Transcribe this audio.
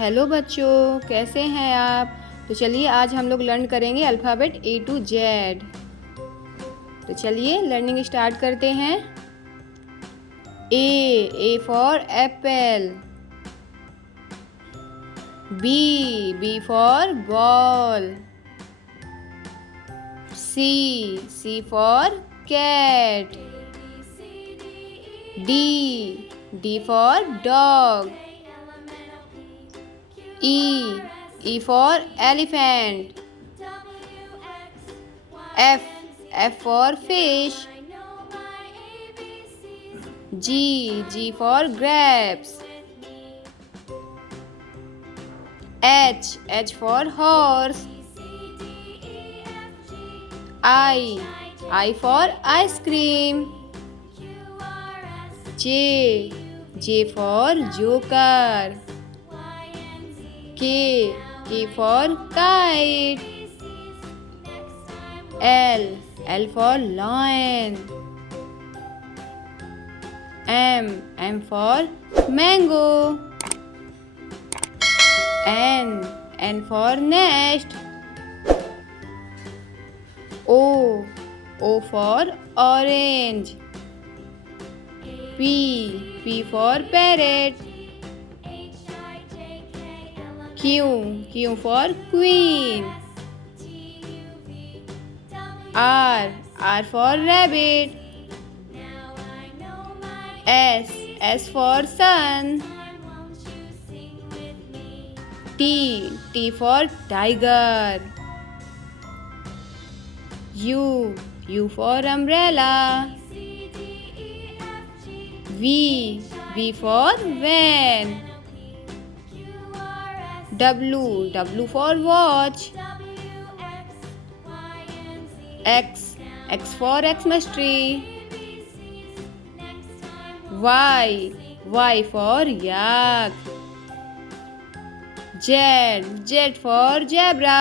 Hello बच्चों, कैसे हैं आप। तो चलिए आज हम लोग लर्न करेंगे अल्फ़ाबेट A to Z। तो चलिए लर्निंग स्टार्ट करते हैं। A for apple. B for ball. C for cat. D for dog. E for elephant. F for fish. G for grapes. H for horse. I for ice cream. J for joker. K for kite. L for lion. M for mango. N for nest. O for orange. P for parrot. Q for queen. R for rabbit. S for sun. T for tiger. U for umbrella. V for van. W for watch. X for Xmas tree. Y for yak. Z for zebra.